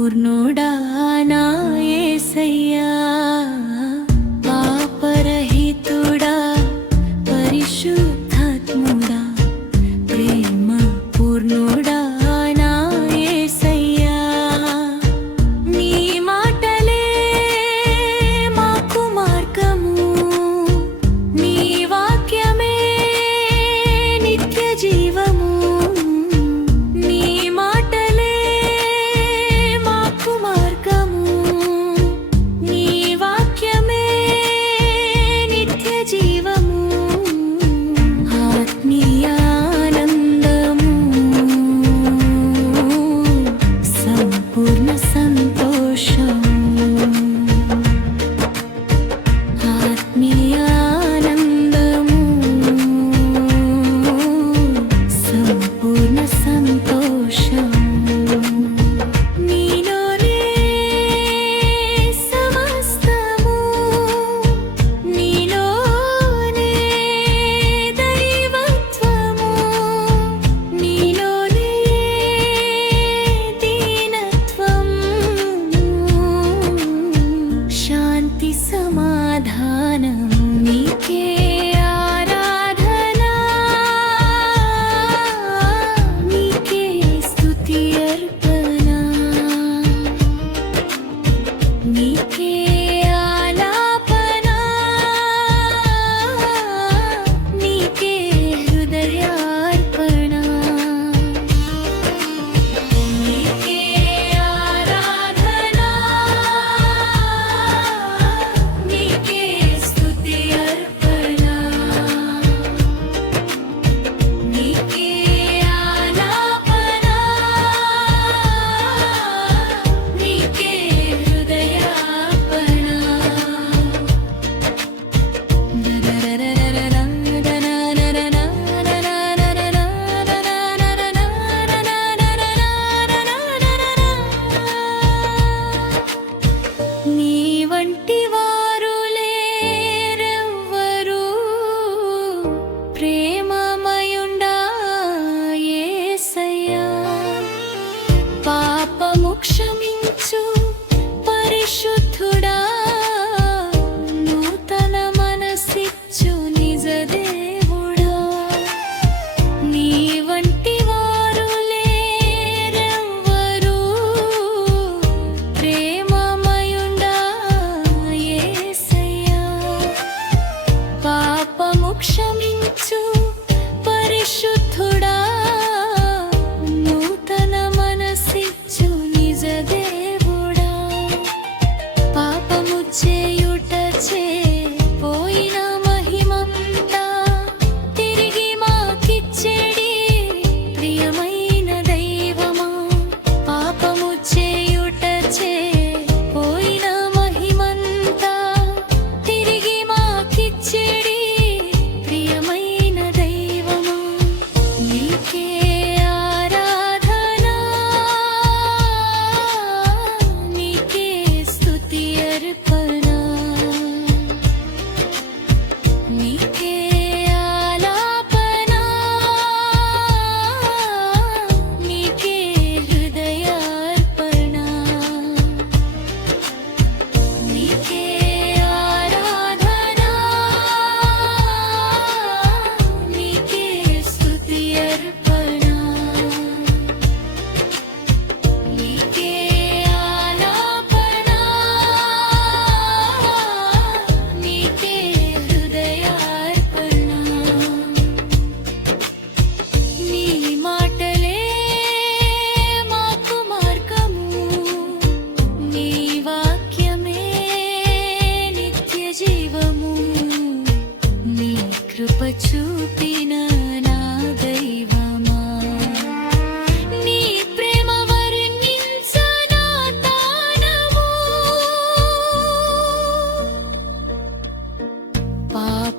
പൂർണ്ണോട me.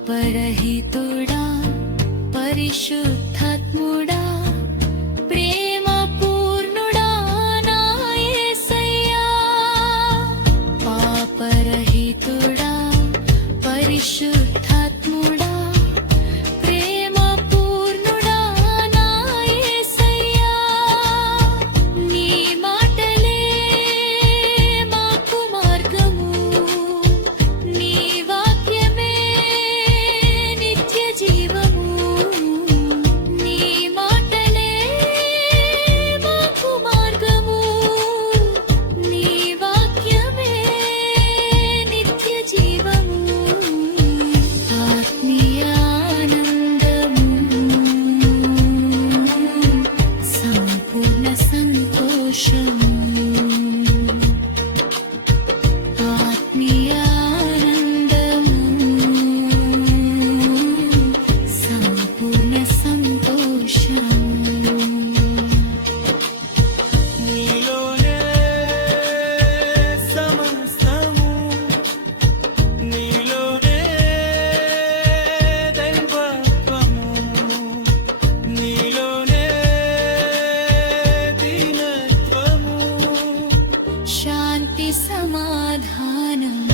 परहितुडा परिशुद्धात्मुडा प्रेमपूर्णुडा नायसया पापरहितुडा परिशुद्ध समाधानम्।